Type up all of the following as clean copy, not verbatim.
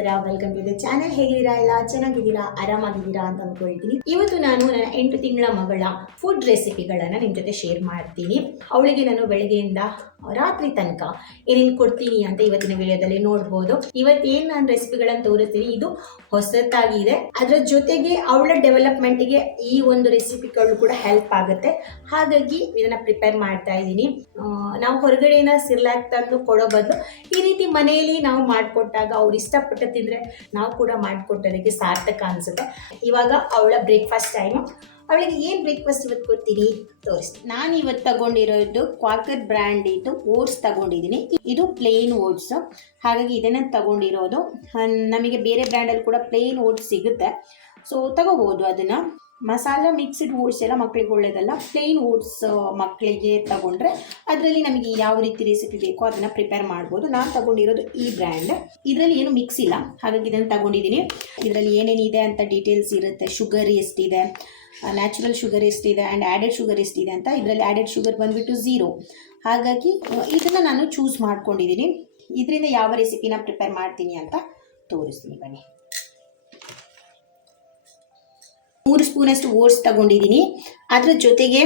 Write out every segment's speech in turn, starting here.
ನಮಸ್ಕಾರ, welcome to the channel. ಹೇಗಿದ್ದೀರಾ? ಎಲ್ಲ ಚೆನ್ನಾಗಿದ್ದೀರಾ, ಆರಾಮಾಗಿದ್ದೀರಾ ಅಂತ ಅಂದ್ಕೊಳ್ತೀನಿ. ಇವತ್ತು ನಾನು ನನ್ನ 8 ತಿಂಗಳ ಮಗಳ ಫುಡ್ ರೆಸಿಪಿಗಳನ್ನು ನಿಮ್ಮ ಜೊತೆ ಶೇರ್ ಮಾಡ್ತೀನಿ. ಅವಳಿಗೆ ನಾನು ಬೆಳಗ್ಗೆಯಿಂದ ರಾತ್ರಿ ತನಕ ಏನೇನು ಕೊಡ್ತೀನಿ ಅಂತ ಇವತ್ತಿನ ವಿಡಿಯೋದಲ್ಲಿ ನೋಡ್ಬೋದು. ಇವತ್ತೇನು ನಾನು ರೆಸಿಪಿಗಳನ್ನು ತೋರಿಸ್ತೀನಿ, ಇದು ಹೊಸತಾಗಿದೆ. ಅದರ ಜೊತೆಗೆ ಅವಳ ಡೆವಲಪ್ಮೆಂಟ್ಗೆ ಈ ಒಂದು ರೆಸಿಪಿಗಳು ಕೂಡ ಹೆಲ್ಪ್ ಆಗುತ್ತೆ. ಹಾಗಾಗಿ ಇದನ್ನ ಪ್ರಿಪೇರ್ ಮಾಡ್ತಾ ಇದ್ದೀನಿ. ನಾವು ಹೊರಗಡೆಯಿಂದ ಸಿರ್ಲಾಕ್ ತಂದು ಕೊಡೋ ಬದಲು ಈ ರೀತಿ ಮನೆಯಲ್ಲಿ ನಾವು ಮಾಡಿಕೊಟ್ಟಾಗ ಅವ್ರು ಇಷ್ಟಪಟ್ಟು ತಿಂದರೆ ನಾವು ಕೂಡ ಮಾಡಿಕೊಟ್ಟೋದಕ್ಕೆ ಸಾರ್ಥಕ ಅನಿಸುತ್ತೆ. ಇವಾಗ ಅವಳ ಬ್ರೇಕ್ಫಾಸ್ಟ್ ಟೈಮು. ಅವಳಿಗೆ ಏನು ಬ್ರೇಕ್ಫಾಸ್ಟ್ ಇವತ್ತು ಕೊಡ್ತೀನಿ ತೋರಿಸ್ತೀನಿ. ನಾನು ಇವತ್ತು ತಗೊಂಡಿರೋದು ಕ್ವಾಕರ್ ಬ್ರ್ಯಾಂಡ್ ಇದು ಓಟ್ಸ್ ತಗೊಂಡಿದ್ದೀನಿ. ಇದು ಪ್ಲೇನ್ ಓಟ್ಸ್, ಹಾಗಾಗಿ ಇದನ್ನು ತಗೊಂಡಿರೋದು. ನಮಗೆ ಬೇರೆ ಬ್ರ್ಯಾಂಡಲ್ಲಿ ಕೂಡ ಪ್ಲೇನ್ ಓಟ್ಸ್ ಸಿಗುತ್ತೆ, ಸೊ ತಗೋಬೋದು ಅದನ್ನು. ಮಸಾಲ ಮಿಕ್ಸ್ಡ್ ಓಟ್ಸ್ ಎಲ್ಲ ಮಕ್ಕಳಿಗೆ ಒಳ್ಳೆಯದಲ್ಲ. ಪ್ಲೇನ್ ಓಟ್ಸ್ ಮಕ್ಕಳಿಗೆ ತಗೊಂಡ್ರೆ ಅದರಲ್ಲಿ ನಮಗೆ ಯಾವ ರೀತಿ ರೆಸಿಪಿ ಬೇಕೋ ಅದನ್ನು ಪ್ರಿಪೇರ್ ಮಾಡ್ಬೋದು. ನಾನು ತಗೊಂಡಿರೋದು ಈ ಬ್ರ್ಯಾಂಡ್. ಇದರಲ್ಲಿ ಏನು ಮಿಕ್ಸ್ ಇಲ್ಲ, ಹಾಗಾಗಿ ಇದನ್ನು ತಗೊಂಡಿದ್ದೀನಿ. ಇದರಲ್ಲಿ ಏನೇನಿದೆ ಅಂತ ಡೀಟೇಲ್ಸ್ ಇರುತ್ತೆ. ಶುಗರ್ ಎಷ್ಟಿದೆ, ನ್ಯಾಚುರಲ್ ಶುಗರ್ ಎಷ್ಟಿದೆ ಆ್ಯಂಡ್ ಆ್ಯಡೆಡ್ ಶುಗರ್ ಎಷ್ಟಿದೆ ಅಂತ. ಇದರಲ್ಲಿ ಆ್ಯಡೆಡ್ ಶುಗರ್ ಬಂದುಬಿಟ್ಟು 0. ಹಾಗಾಗಿ ಇದನ್ನು ನಾನು ಚೂಸ್ ಮಾಡ್ಕೊಂಡಿದ್ದೀನಿ. ಇದರಿಂದ ಯಾವ ರೆಸಿಪಿನ ಪ್ರಿಪೇರ್ ಮಾಡ್ತೀನಿ ಅಂತ ತೋರಿಸ್ತೀನಿ ಬನ್ನಿ. 3 ಸ್ಪೂನಷ್ಟು ಓಟ್ಸ್ ತಗೊಂಡಿದ್ದೀನಿ. ಅದರ ಜೊತೆಗೆ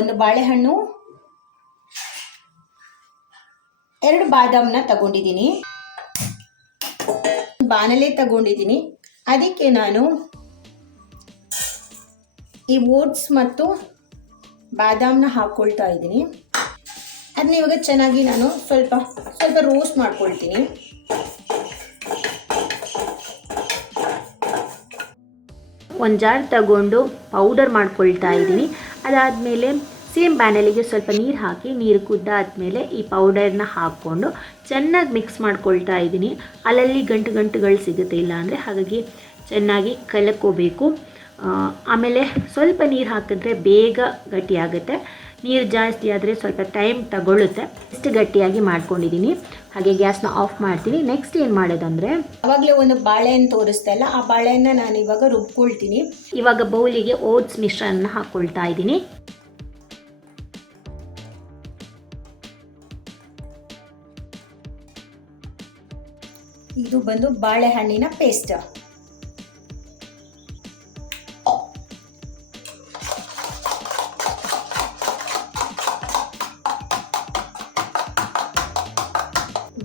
1 ಬಾಳೆಹಣ್ಣು, 2 ಬಾದಾಮನ್ನ ತಗೊಂಡಿದ್ದೀನಿ. ಬಾಣಲೆ ತಗೊಂಡಿದ್ದೀನಿ. ಅದಕ್ಕೆ ನಾನು ಈ ಓಟ್ಸ್ ಮತ್ತು ಬಾದಾಮನ್ನ ಹಾಕ್ಕೊಳ್ತಾ ಇದ್ದೀನಿ. ಅದನ್ನ ಇವಾಗ ಚೆನ್ನಾಗಿ ನಾನು ಸ್ವಲ್ಪ ರೋಸ್ಟ್ ಮಾಡ್ಕೊಳ್ತೀನಿ. ಒಂದು ಜಾರ್ ತಗೊಂಡು ಪೌಡರ್ ಮಾಡ್ಕೊಳ್ತಾ ಇದ್ದೀನಿ. ಅದಾದಮೇಲೆ ಸೇಮ್ ಬಾಣಲೆಗೆ ಸ್ವಲ್ಪ ನೀರು ಹಾಕಿ, ನೀರು ಕುದ್ದಾದಮೇಲೆ ಈ ಪೌಡರ್ನ ಹಾಕ್ಕೊಂಡು ಚೆನ್ನಾಗಿ ಮಿಕ್ಸ್ ಮಾಡ್ಕೊಳ್ತಾ ಇದ್ದೀನಿ. ಅಲ್ಲಲ್ಲಿ ಗಂಟುಗಳು ಸಿಗುತ್ತೆ, ಇಲ್ಲ ಅಂದರೆ ಹಾಗಾಗಿ ಚೆನ್ನಾಗಿ ಕಲಕೋಬೇಕು. ಆಮೇಲೆ ಸ್ವಲ್ಪ ನೀರು ಹಾಕಿದ್ರೆ ಬೇಗ ಗಟ್ಟಿಯಾಗುತ್ತೆ. ನೀರು ಜಾಸ್ತಿ ಆದರೆ ಸ್ವಲ್ಪ ಟೈಮ್ ತಗೊಳ್ಳುತ್ತೆ. ಇಷ್ಟು ಗಟ್ಟಿಯಾಗಿ ಮಾಡ್ಕೊಂಡಿದ್ದೀನಿ. ಹಾಗೆ ಗ್ಯಾಸ್ನ ಆಫ್ ಮಾಡ್ತೀನಿ. ನೆಕ್ಸ್ಟ್ ಏನು ಮಾಡೋದಂದರೆ, ಅವಾಗಲೇ ಒಂದು ಬಾಳೆಹಣ್ಣು ತೋರಿಸ್ತಾ ಇಲ್ಲ, ಆ ಬಾಳೆಹಣ್ಣ ನಾನು ಇವಾಗ ರುಬ್ಕೊಳ್ತೀನಿ. ಇವಾಗ ಬೌಲಿಗೆ ಓಟ್ಸ್ ಮಿಶ್ರಣ ಹಾಕ್ಕೊಳ್ತಾ ಇದ್ದೀನಿ. ಇದು ಬಂದು ಬಾಳೆಹಣ್ಣಿನ ಪೇಸ್ಟ್.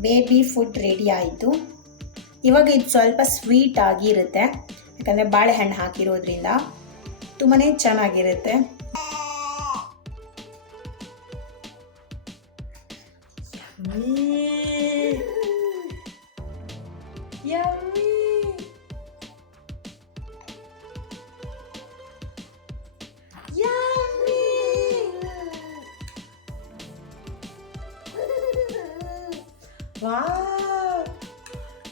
ಬೇಬಿ ಫುಡ್ ರೆಡಿ ಆಯಿತು. ಇವಾಗ ಇದು ಸ್ವಲ್ಪ ಸ್ವೀಟ್ ಆಗಿರುತ್ತೆ, ಯಾಕಂದರೆ ಬಾಳೆಹಣ್ಣು ಹಾಕಿರೋದ್ರಿಂದ ತುಂಬಾ ಚೆನ್ನಾಗಿರುತ್ತೆ. Wow!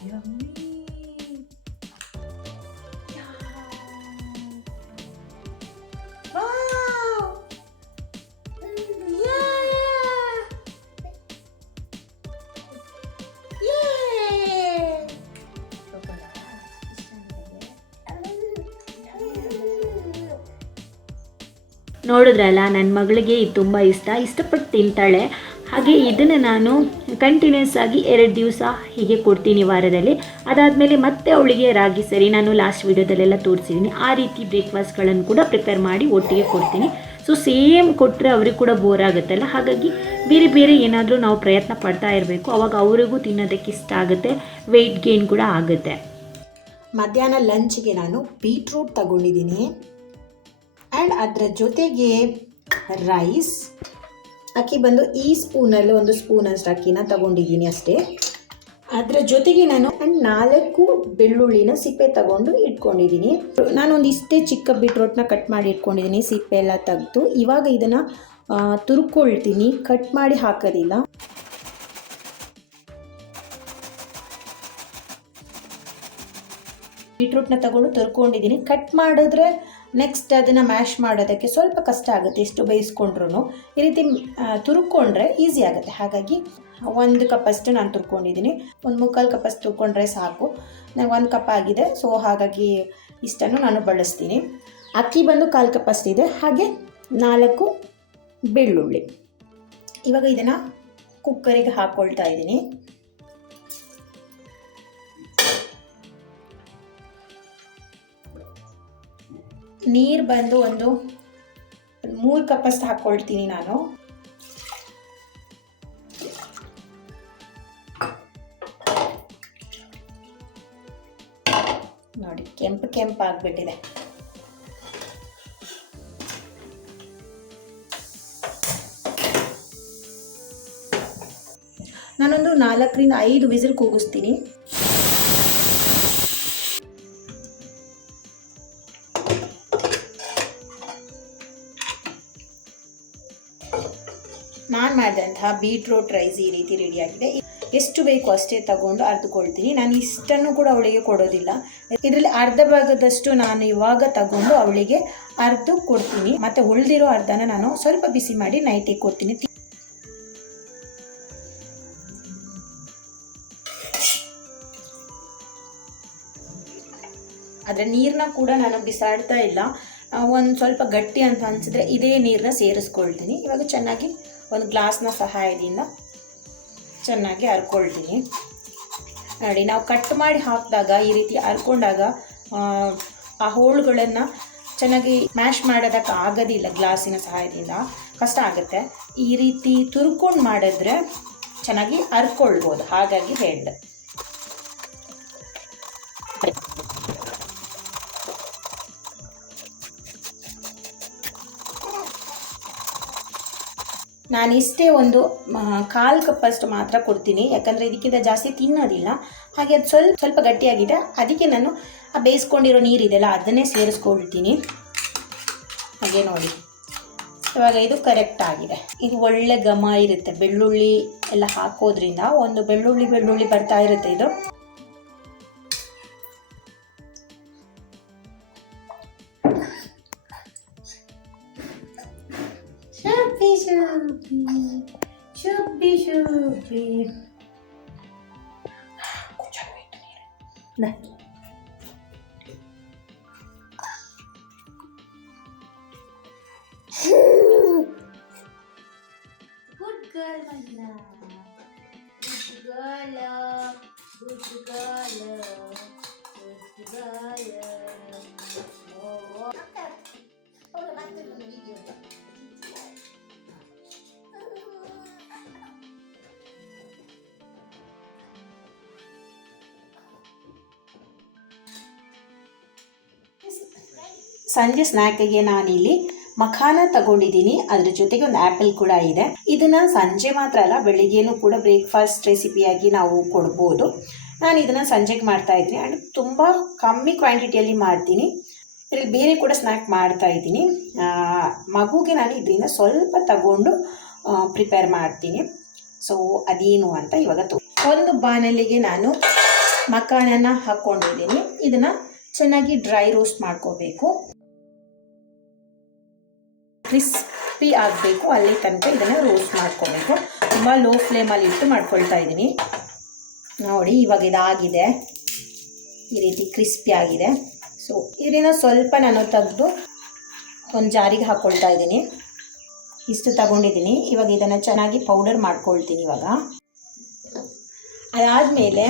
Yummy! Yeah! Wow! Yeah! Yay! ನೋಡಿದ್ರಲ್ಲ, ನನ್ನ ಮಗಳಿಗೆ ಇದು ತುಂಬ ಇಷ್ಟಪಟ್ಟು ತಿಂತಾಳೆ. ಹಾಗೆ ಇದನ್ನು ನಾನು ಕಂಟಿನ್ಯೂಸ್ ಆಗಿ 2 ದಿವಸ ಹೀಗೆ ಕೊಡ್ತೀನಿ ವಾರದಲ್ಲಿ. ಅದಾದಮೇಲೆ ಮತ್ತೆ ಅವಳಿಗೆ ರಾಗಿ ಸರಿ, ನಾನು ಲಾಸ್ಟ್ ವಿಡಿಯೋದಲ್ಲೆಲ್ಲ ತೋರಿಸಿದ್ದೀನಿ, ಆ ರೀತಿ ಬ್ರೇಕ್ಫಾಸ್ಟ್ಗಳನ್ನು ಕೂಡ ಪ್ರಿಪೇರ್ ಮಾಡಿ ಒಟ್ಟಿಗೆ ಕೊಡ್ತೀನಿ. ಸೊ ಸೇಮ್ ಕೊಟ್ಟರೆ ಅವ್ರಿಗೆ ಕೂಡ ಬೋರ್ ಆಗುತ್ತಲ್ಲ, ಹಾಗಾಗಿ ಬೇರೆ ಏನಾದರೂ ನಾವು ಪ್ರಯತ್ನ ಪಡ್ತಾ ಇರಬೇಕು. ಅವಾಗ ಅವರಿಗೂ ತಿನ್ನೋದಕ್ಕೆ ಇಷ್ಟ ಆಗುತ್ತೆ, ವೆಯ್ಟ್ ಗೇನ್ ಕೂಡ ಆಗುತ್ತೆ. ಮಧ್ಯಾಹ್ನ ಲಂಚ್ಗೆ ನಾನು ಬೀಟ್ರೂಟ್ ತಗೊಂಡಿದ್ದೀನಿ ಆ್ಯಂಡ್ ಅದರ ಜೊತೆಗೆ ರೈಸ್. ಅಕ್ಕಿ ಬಂದು ಈ ಸ್ಪೂನಲ್ಲಿ 1 ಸ್ಪೂನಷ್ಟು ಅಕ್ಕಿನ ತಗೊಂಡಿದ್ದೀನಿ ಅಷ್ಟೇ. ಅದರ ಜೊತೆಗೆ ನಾನು 4 ಬೆಳ್ಳುಳ್ಳಿನ ಸಿಪ್ಪೆ ತಗೊಂಡು ಇಟ್ಕೊಂಡಿದ್ದೀನಿ. ನಾನೊಂದು ಇಷ್ಟೇ ಚಿಕ್ಕ ಬೀಟ್ರೋಟ್ನ ಕಟ್ ಮಾಡಿ ಇಟ್ಕೊಂಡಿದ್ದೀನಿ, ಸಿಪ್ಪೆ ಎಲ್ಲ ತೆಗೆದು. ಇವಾಗ ಇದನ್ನು ತುರ್ಕೊಳ್ತೀನಿ, ಕಟ್ ಮಾಡಿ ಹಾಕೋದಿಲ್ಲ. ಬೀಟ್ರೂಟ್ನ ತಗೊಂಡು ತುರ್ಕೊಂಡಿದ್ದೀನಿ. ಕಟ್ ಮಾಡಿದ್ರೆ ನೆಕ್ಸ್ಟ್ ಅದನ್ನು ಮ್ಯಾಶ್ ಮಾಡೋದಕ್ಕೆ ಸ್ವಲ್ಪ ಕಷ್ಟ ಆಗುತ್ತೆ, ಎಷ್ಟು ಬೇಯಿಸ್ಕೊಂಡ್ರು. ಈ ರೀತಿ ತುರ್ಕೊಂಡ್ರೆ ಈಸಿ ಆಗುತ್ತೆ. ಹಾಗಾಗಿ 1 ಕಪ್ಪಷ್ಟು ನಾನು ತುರ್ಕೊಂಡಿದ್ದೀನಿ. 1/4 ಕಪ್ಪಷ್ಟು ತುರ್ಕೊಂಡ್ರೆ ಸಾಕು. ನನಗೆ 1 ಕಪ್ ಆಗಿದೆ, ಸೊ ಹಾಗಾಗಿ ಇಷ್ಟನ್ನು ನಾನು ಬಳಸ್ತೀನಿ. ಅಕ್ಕಿ ಬಂದು 1/4 ಕಪ್ ಅಷ್ಟಿದೆ. ಹಾಗೆ 4 ಬೆಳ್ಳುಳ್ಳಿ. ಇವಾಗ ಇದನ್ನು ಕುಕ್ಕರಿಗೆ ಹಾಕ್ಕೊಳ್ತಾ ಇದ್ದೀನಿ. ನೀರು ಬಂದು ಒಂದು 3 ಕಪ್ಪಷ್ಟು ಹಾಕ್ಕೊಳ್ತೀನಿ ನಾನು. ನೋಡಿ ಕೆಂಪು ಆಗಿಬಿಟ್ಟಿದೆ. ನಾನೊಂದು 4ರಿಂದ 5 ವಿಸಿಲ್ ಕೂಗಿಸ್ತೀನಿ. ನಾನು ಮಾಡಿದಂತಹ ಬೀಟ್ರೋಟ್ ರೈಸ್ ಈ ರೀತಿ ರೆಡಿಯಾಗಿದೆ. ಎಷ್ಟು ಬೇಕು ಅಷ್ಟೇ ತಗೊಂಡು ಅರ್ದುಕೊಳ್ತೀನಿ. ನಾನು ಇಷ್ಟನ್ನು ಕೂಡ ಅವಳಿಗೆ ಕೊಡೋದಿಲ್ಲ. ಇದರಲ್ಲಿ ಅರ್ಧ ಭಾಗದಷ್ಟು ನಾನು ಇವಾಗ ತಗೊಂಡು ಅವಳಿಗೆ ಅರ್ದು ಕೊಡ್ತೀನಿ. ಮತ್ತು ಉಳಿದಿರೋ ಅರ್ಧನ ನಾನು ಸ್ವಲ್ಪ ಬಿಸಿ ಮಾಡಿ ನೈಟಿಗೆ ಕೊಡ್ತೀನಿ. ಆದರೆ ನೀರನ್ನ ಕೂಡ ನಾನು ಬಿಸಾಡ್ತಾ ಇಲ್ಲ. ಒಂದು ಸ್ವಲ್ಪ ಗಟ್ಟಿ ಅಂತ ಅನಿಸಿದ್ರೆ ಇದೇ ನೀರನ್ನ ಸೇರಿಸ್ಕೊಳ್ತೀನಿ. ಇವಾಗ ಚೆನ್ನಾಗಿ ಒಂದು ಗ್ಲಾಸ್ನ ಸಹಾಯದಿಂದ ಚೆನ್ನಾಗಿ ಹರ್ಕೊಳ್ತೀನಿ. ನೋಡಿ, ನಾವು ಕಟ್ ಮಾಡಿ ಹಾಕಿದಾಗ ಈ ರೀತಿ ಹರ್ಕೊಂಡಾಗ ಆ ಹೋಳುಗಳನ್ನು ಚೆನ್ನಾಗಿ ಮ್ಯಾಶ್ ಮಾಡೋದಕ್ಕೆ ಆಗೋದಿಲ್ಲ. ಗ್ಲಾಸಿನ ಸಹಾಯದಿಂದ ಕಷ್ಟ ಆಗುತ್ತೆ. ಈ ರೀತಿ ತುರ್ಕೊಂಡು ಮಾಡಿದ್ರೆ ಚೆನ್ನಾಗಿ ಹರ್ಕೊಳ್ಬೋದು, ಹಾಗಾಗಿ ಹೇಳಿದೆ. ನಾನು ಇಷ್ಟೇ ಒಂದು 1/4 ಕಪ್ಪಷ್ಟು ಮಾತ್ರ ಕೊಡ್ತೀನಿ, ಯಾಕಂದರೆ ಇದಕ್ಕಿಂತ ಜಾಸ್ತಿ ತಿನ್ನೋದಿಲ್ಲ. ಹಾಗೆ ಅದು ಸ್ವಲ್ಪ ಗಟ್ಟಿಯಾಗಿದೆ. ಅದಕ್ಕೆ ನಾನು ಬೇಯಿಸ್ಕೊಂಡಿರೋ ನೀರಿದೆಯಲ್ಲ ಅದನ್ನೇ ಸೇರಿಸ್ಕೊಳ್ತೀನಿ. ಹಾಗೆ ನೋಡಿ, ಇವಾಗ ಇದು ಕರೆಕ್ಟ್ ಆಗಿದೆ. ಇದು ಒಳ್ಳೆ ಘಮ ಇರುತ್ತೆ. ಬೆಳ್ಳುಳ್ಳಿ ಎಲ್ಲ ಹಾಕೋದ್ರಿಂದ ಒಂದು ಬೆಳ್ಳುಳ್ಳಿ ಬರ್ತಾ ಇರುತ್ತೆ. ಇದು ಶುಬ್ಬಿ ಗುಡ್ ಗರ್ಲ್ ಮಹಿಳಾ, ಗುಡ್ ಗರ್ಲ್. ಸಂಜೆ ಸ್ನ್ಯಾಕಿಗೆ ನಾನಿಲ್ಲಿ ಮಖಾನ ತಗೊಂಡಿದ್ದೀನಿ. ಅದ್ರ ಜೊತೆಗೆ ಒಂದು ಆ್ಯಪಲ್ ಕೂಡ ಇದೆ. ಇದನ್ನು ಸಂಜೆ ಮಾತ್ರ ಅಲ್ಲ, ಬೆಳಿಗ್ಗೆನೂ ಕೂಡ ಬ್ರೇಕ್ಫಾಸ್ಟ್ ರೆಸಿಪಿಯಾಗಿ ನಾವು ಕೊಡ್ಬೋದು. ನಾನು ಇದನ್ನು ಸಂಜೆಗೆ ಮಾಡ್ತಾಯಿದ್ದೀನಿ. ಆ್ಯಂಡ್ ತುಂಬ ಕಮ್ಮಿ ಕ್ವಾಂಟಿಟಿಯಲ್ಲಿ ಮಾಡ್ತೀನಿ. ಇದರಲ್ಲಿ ಬೇರೆ ಕೂಡ ಸ್ನ್ಯಾಕ್ ಮಾಡ್ತಾಯಿದ್ದೀನಿ. ಮಗುಗೆ ನಾನು ಇದರಿಂದ ಸ್ವಲ್ಪ ತಗೊಂಡು ಪ್ರಿಪೇರ್ ಮಾಡ್ತೀನಿ. ಸೊ ಅದೇನು ಅಂತ ಇವಾಗ ಒಂದು ಬಾಣಲಿಗೆ ನಾನು ಮಖಾನನ ಹಾಕ್ಕೊಂಡಿದ್ದೀನಿ. ಇದನ್ನು ಚೆನ್ನಾಗಿ ಡ್ರೈ ರೋಸ್ಟ್ ಮಾಡ್ಕೋಬೇಕು. ಕ್ರಿಸ್ಪಿ ಆಗಬೇಕು, ಅಲ್ಲಿ ತನಕ ಇದನ್ನು ರೋಸ್ಟ್ ಮಾಡ್ಕೋಬೇಕು. ತುಂಬ ಲೋ ಫ್ಲೇಮಲ್ಲಿ ಇಟ್ಟು ಮಾಡ್ಕೊಳ್ತಾ ಇದ್ದೀನಿ. ನೋಡಿ, ಇವಾಗ ಇದಾಗಿದೆ, ಈ ರೀತಿ ಕ್ರಿಸ್ಪಿ ಆಗಿದೆ. ಸೊ ಇದರಿಂದ ಸ್ವಲ್ಪ ನಾನು ತೆಗೆದು ಒಂದು ಜಾರಿಗೆ ಹಾಕ್ಕೊಳ್ತಾ ಇದ್ದೀನಿ. ಇಷ್ಟು ತಗೊಂಡಿದ್ದೀನಿ. ಇವಾಗ ಇದನ್ನು ಚೆನ್ನಾಗಿ ಪೌಡರ್ ಮಾಡ್ಕೊಳ್ತೀನಿ. ಇವಾಗ ಅದಾದಮೇಲೆ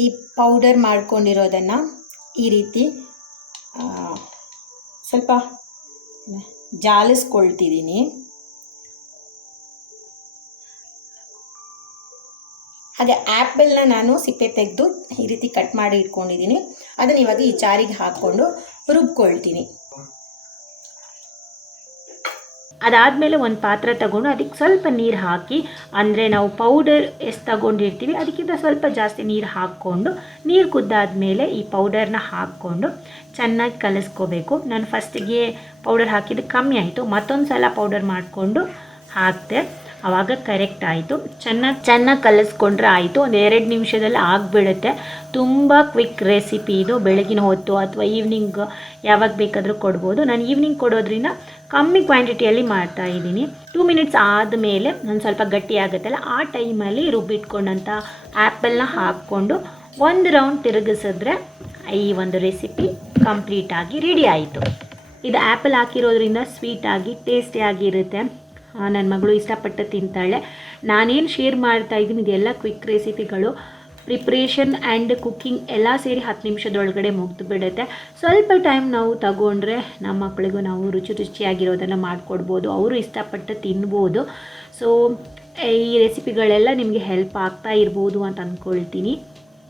ಈ ಪೌಡರ್ ಮಾಡ್ಕೊಂಡಿರೋದನ್ನು ಈ ರೀತಿ ಸ್ವಲ್ಪ ಜಾಲಿಸ್ಕೊಳ್ತಿದ್ದೀನಿ. ಹಾಗೆ ಆ್ಯಪಲ್ನ ನಾನು ಸಿಪ್ಪೆ ತೆಗೆದು ಈ ರೀತಿ ಕಟ್ ಮಾಡಿ ಇಟ್ಕೊಂಡಿದ್ದೀನಿ. ಅದನ್ನು ಇವಾಗ ಈ ಜಾರಿಗೆ ಹಾಕ್ಕೊಂಡು ರುಬ್ಕೊಳ್ತೀನಿ. ಅದಾದಮೇಲೆ ಒಂದು ಪಾತ್ರೆ ತಗೊಂಡು ಅದಕ್ಕೆ ಸ್ವಲ್ಪ ನೀರು ಹಾಕಿ, ಅಂದರೆ ನಾವು ಪೌಡರ್ ಎಷ್ಟು ತಗೊಂಡಿರ್ತೀವಿ ಅದಕ್ಕಿಂತ ಸ್ವಲ್ಪ ಜಾಸ್ತಿ ನೀರು ಹಾಕ್ಕೊಂಡು, ನೀರು ಕುದ್ದಾದಮೇಲೆ ಈ ಪೌಡರ್ನ ಹಾಕ್ಕೊಂಡು ಚೆನ್ನಾಗಿ ಕಲಿಸ್ಕೋಬೇಕು. ನಾನು ಫಸ್ಟಿಗೆ ಪೌಡರ್ ಹಾಕಿದ್ದು ಕಮ್ಮಿ ಆಯಿತು, ಮತ್ತೊಂದು ಸಲ ಪೌಡರ್ ಮಾಡಿಕೊಂಡು ಹಾಕಿದೆ, ಆವಾಗ ಕರೆಕ್ಟ್ ಆಯಿತು. ಚೆನ್ನಾಗಿ ಕಲಿಸ್ಕೊಂಡ್ರೆ ಆಯಿತು. ಒಂದು 2 ನಿಮಿಷದಲ್ಲಿ ಆಗಿಬಿಡುತ್ತೆ. ತುಂಬ ಕ್ವಿಕ್ ರೆಸಿಪಿ ಇದು. ಬೆಳಗಿನ ಹೊತ್ತು ಅಥವಾ ಈವ್ನಿಂಗ್ ಯಾವಾಗ ಬೇಕಾದರೂ ಕೊಡ್ಬೋದು. ನಾನು ಈವ್ನಿಂಗ್ ಕೊಡೋದ್ರಿಂದ ಕಮ್ಮಿ ಕ್ವಾಂಟಿಟಿಯಲ್ಲಿ ಮಾಡ್ತಾಯಿದ್ದೀನಿ. 2 ಮಿನಿಟ್ಸ್ ಆದಮೇಲೆ ನಾನು ಸ್ವಲ್ಪ ಗಟ್ಟಿ ಆಗುತ್ತಲ್ಲ, ಆ ಟೈಮಲ್ಲಿ ರುಬ್ಬಿಟ್ಕೊಂಡಂಥ ಆ್ಯಪಲ್ನ ಹಾಕ್ಕೊಂಡು ಒಂದು ರೌಂಡ್ ತಿರುಗಿಸಿದ್ರೆ ಈ ಒಂದು ರೆಸಿಪಿ ಕಂಪ್ಲೀಟಾಗಿ ರೆಡಿ ಆಯಿತು. ಇದು ಆ್ಯಪಲ್ ಹಾಕಿರೋದ್ರಿಂದ ಸ್ವೀಟಾಗಿ ಟೇಸ್ಟಿಯಾಗಿರುತ್ತೆ. ನನ್ನ ಮಗಳು ಇಷ್ಟಪಟ್ಟು ತಿಂತಾಳೆ. ನಾನೇನು ಶೇರ್ ಮಾಡ್ತಾಯಿದ್ದೀನಿ ಇದೆಲ್ಲ ಕ್ವಿಕ್ ರೆಸಿಪಿಗಳು. ಪ್ರಿಪ್ರೇಷನ್ ಆ್ಯಂಡ್ ಕುಕ್ಕಿಂಗ್ ಎಲ್ಲ ಸೇರಿ 10 ನಿಮಿಷದೊಳಗಡೆ ಮುಗ್ದು ಬಿಡುತ್ತೆ. ಸ್ವಲ್ಪ ಟೈಮ್ ನಾವು ತಗೊಂಡ್ರೆ ನಮ್ಮ ಮಕ್ಕಳಿಗೂ ನಾವು ರುಚಿಯಾಗಿರೋದನ್ನು ಮಾಡಿಕೊಡ್ಬೋದು, ಅವರು ಇಷ್ಟಪಟ್ಟು ತಿನ್ಬೋದು. ಸೊ ಈ ರೆಸಿಪಿಗಳೆಲ್ಲ ನಿಮಗೆ ಹೆಲ್ಪ್ ಆಗ್ತಾ ಇರ್ಬೋದು ಅಂತ ಅಂದ್ಕೊಳ್ತೀನಿ.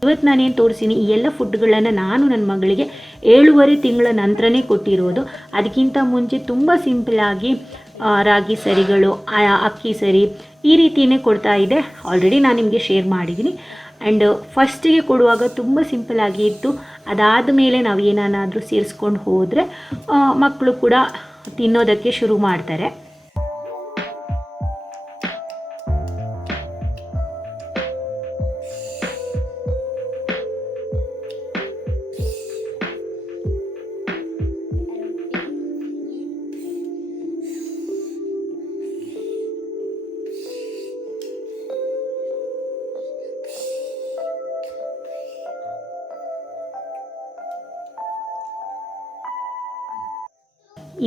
ಇವತ್ತು ನಾನೇನು ತೋರಿಸ್ತೀನಿ, ಈ ಎಲ್ಲ ಫುಡ್ಗಳನ್ನು ನಾನು ನನ್ನ ಮಗಳಿಗೆ 7.5 ತಿಂಗಳ ನಂತರನೇ ಕೊಟ್ಟಿರೋದು. ಅದಕ್ಕಿಂತ ಮುಂಚೆ ತುಂಬ ಸಿಂಪಲಾಗಿ ರಾಗಿ ಸರಿಗಳು, ಅಕ್ಕಿ ಸರಿ ಈ ರೀತಿಯೇ ಕೊಡ್ತಾ ಇದೆ. ಆಲ್ರೆಡಿ ನಾನು ನಿಮಗೆ ಶೇರ್ ಮಾಡಿದ್ದೀನಿ. ಆ್ಯಂಡ್ ಫಸ್ಟಿಗೆ ಕೊಡುವಾಗ ತುಂಬ ಸಿಂಪಲಾಗಿ ಇತ್ತು. ಅದಾದ ಮೇಲೆ ನಾವು ಏನಾದರೂ ಸೇರಿಸ್ಕೊಂಡು ಹೋದರೆ ಮಕ್ಕಳು ಕೂಡ ತಿನ್ನೋದಕ್ಕೆ ಶುರು ಮಾಡ್ತಾರೆ.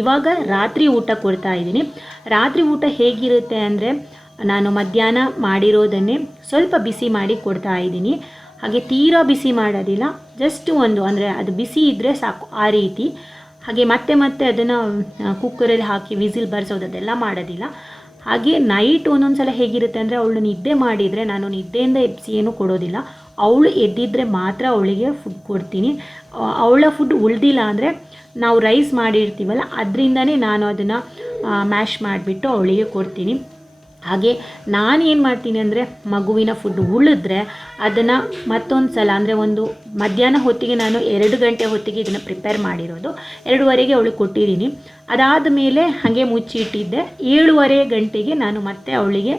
ಇವಾಗ ರಾತ್ರಿ ಊಟ ಕೊಡ್ತಾ ಇದ್ದೀನಿ. ರಾತ್ರಿ ಊಟ ಹೇಗಿರುತ್ತೆ ಅಂದರೆ, ನಾನು ಮಧ್ಯಾಹ್ನ ಮಾಡಿರೋದನ್ನೇ ಸ್ವಲ್ಪ ಬಿಸಿ ಮಾಡಿ ಕೊಡ್ತಾ ಇದ್ದೀನಿ. ಹಾಗೆ ತೀರಾ ಬಿಸಿ ಮಾಡೋದಿಲ್ಲ, ಜಸ್ಟ್ ಅಂದರೆ ಅದು ಬಿಸಿ ಇದ್ದರೆ ಸಾಕು ಆ ರೀತಿ. ಹಾಗೆ ಮತ್ತೆ ಅದನ್ನು ಕುಕ್ಕರಲ್ಲಿ ಹಾಕಿ ವಿಸಿಲ್ ಬರ್ಸೋದು ಅದೆಲ್ಲ ಮಾಡೋದಿಲ್ಲ. ಹಾಗೆ ನೈಟ್ ಒಂದೊಂದು ಸಲ ಹೇಗಿರುತ್ತೆ ಅಂದರೆ, ಅವಳು ನಿದ್ದೆ ಮಾಡಿದರೆ ನಾನು ನಿದ್ದೆಯಿಂದ ಎಬ್ಬಿಸಿ ಏನೂ ಕೊಡೋದಿಲ್ಲ. ಅವಳು ಎದ್ದಿದ್ರೆ ಮಾತ್ರ ಅವಳಿಗೆ ಫುಡ್ ಕೊಡ್ತೀನಿ. ಅವಳ ಫುಡ್ ಉಳಿದಿಲ್ಲ ಅಂದರೆ ನಾವು ರೈಸ್ ಮಾಡಿರ್ತೀವಲ್ಲ ಅದರಿಂದನೇ ನಾನು ಅದನ್ನು ಮ್ಯಾಶ್ ಮಾಡಿಬಿಟ್ಟು ಅವಳಿಗೆ ಕೊಡ್ತೀನಿ. ಹಾಗೆ ನಾನು ಏನು ಮಾಡ್ತೀನಿ ಅಂದರೆ, ಮಗುವಿನ ಫುಡ್ ಉಳಿದ್ರೆ ಅದನ್ನು ಮತ್ತೊಂದು ಸಲ ಅಂದರೆ ಒಂದು ಮಧ್ಯಾಹ್ನ ಹೊತ್ತಿಗೆ ನಾನು 2 ಗಂಟೆ ಹೊತ್ತಿಗೆ ಇದನ್ನು ಪ್ರಿಪೇರ್ ಮಾಡಿರೋದು, 2:30ಗೆ ಅವಳಿಗೆ ಕೊಟ್ಟಿದ್ದೀನಿ. ಅದಾದ ಮೇಲೆ ಹಾಗೆ ಮುಚ್ಚಿಟ್ಟಿದ್ದೆ. 7:30 ಗಂಟೆಗೆ ನಾನು ಮತ್ತೆ ಅವಳಿಗೆ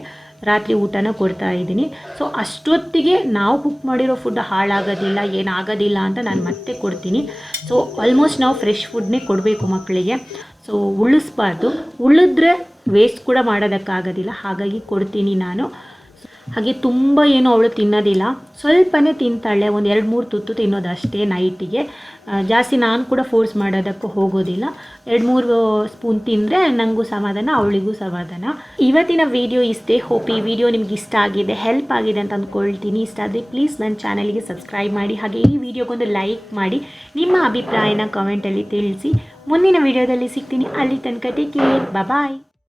ರಾತ್ರಿ ಊಟನ ಕೊಡ್ತಾ ಇದ್ದೀನಿ. ಸೊ ಅಷ್ಟೊತ್ತಿಗೆ ನಾವು ಕುಕ್ ಮಾಡಿರೋ ಫುಡ್ ಹಾಳಾಗೋದಿಲ್ಲ, ಏನಾಗೋದಿಲ್ಲ ಅಂತ ನಾನು ಮತ್ತೆ ಕೊಡ್ತೀನಿ. ಸೊ ಆಲ್ಮೋಸ್ಟ್ ನಾವು ಫ್ರೆಶ್ ಫುಡ್ನೇ ಕೊಡಬೇಕು ಮಕ್ಕಳಿಗೆ. ಸೊ ಉಳಿಸ್ಬಾರ್ದು, ಉಳಿದ್ರೆ ವೇಸ್ಟ್ ಕೂಡ ಮಾಡೋದಕ್ಕಾಗೋದಿಲ್ಲ, ಹಾಗಾಗಿ ಕೊಡ್ತೀನಿ ನಾನು. ಹಾಗೆ ತುಂಬ ಏನು ಅವಳು ತಿನ್ನೋದಿಲ್ಲ, ಸ್ವಲ್ಪನೇ ತಿಂತಾಳೆ, ಒಂದು 2-3 ತುತ್ತು ತಿನ್ನೋದಷ್ಟೇ ನೈಟಿಗೆ. ಜಾಸ್ತಿ ನಾನು ಕೂಡ ಫೋರ್ಸ್ ಮಾಡೋದಕ್ಕೂ ಹೋಗೋದಿಲ್ಲ. 2-3 ಸ್ಪೂನ್ ತಿಂದರೆ ನನಗೂ ಸಮಾಧಾನ, ಅವಳಿಗೂ ಸಮಾಧಾನ. ಇವತ್ತಿನ ವಿಡಿಯೋ ಇಷ್ಟೇ. ಹೋಪ್ ಈ ವಿಡಿಯೋ ನಿಮ್ಗೆ ಇಷ್ಟ ಆಗಿದೆ, ಹೆಲ್ಪ್ ಆಗಿದೆ ಅಂತ ಅಂದ್ಕೊಳ್ತೀನಿ. ಇಷ್ಟ ಆದರೆ ಪ್ಲೀಸ್ ನನ್ನ ಚಾನಲ್ಗೆ ಸಬ್ಸ್ಕ್ರೈಬ್ ಮಾಡಿ. ಹಾಗೆ ಈ ವಿಡಿಯೋಗೊಂದು ಲೈಕ್ ಮಾಡಿ, ನಿಮ್ಮ ಅಭಿಪ್ರಾಯನ ಕಮೆಂಟಲ್ಲಿ ತಿಳಿಸಿ. ಮುಂದಿನ ವಿಡಿಯೋದಲ್ಲಿ ಸಿಗ್ತೀನಿ. ಅಲ್ಲಿ ತನಕ ಟೇಕ್ ಕೇರ್, ಬಾಯ್.